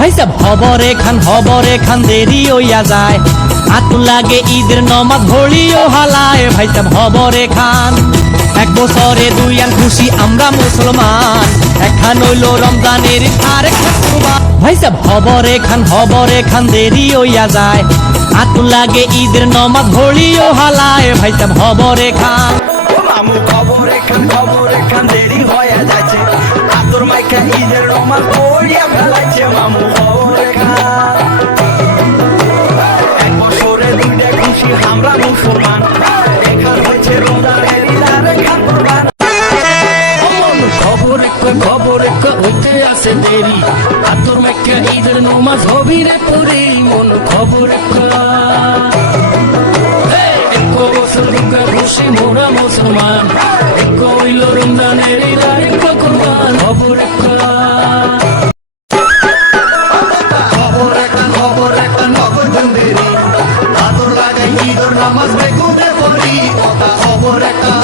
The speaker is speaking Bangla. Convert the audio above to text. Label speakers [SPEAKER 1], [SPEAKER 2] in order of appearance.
[SPEAKER 1] ভাইসা হবরে খান হবরে খান দেরি হইয়া যায়। আতু লাগে ঈদের নমাজ ঘড়িও হালায় ভাইসা হবরে খান এক বছরে দুই আন খুশি আমরা মুসলমান। একখান হইল রমজানের আর ভাইসা হবরে খান হবরে খান দেরি হইয়া যায়। আতু লাগে ঈদের নমাজ ঘড়িও হালায় ভাইসা হবরে খান
[SPEAKER 2] ও মামু খবর এখান খবর এখান দেরি মাইকা ঈদের রমাল পড়িয়া ফেলাইছে মামু এখান এক বছরে দুইটা খুশি মুসলমান এখান হয়েছে
[SPEAKER 3] ঈদের নমাজ হবি রে পুরি মন এক বছর দুর্গা খুশি মোরা মুসলমান এক হইল রমজানের নামাজ বেগুনে পড়ি কথা খবর একটা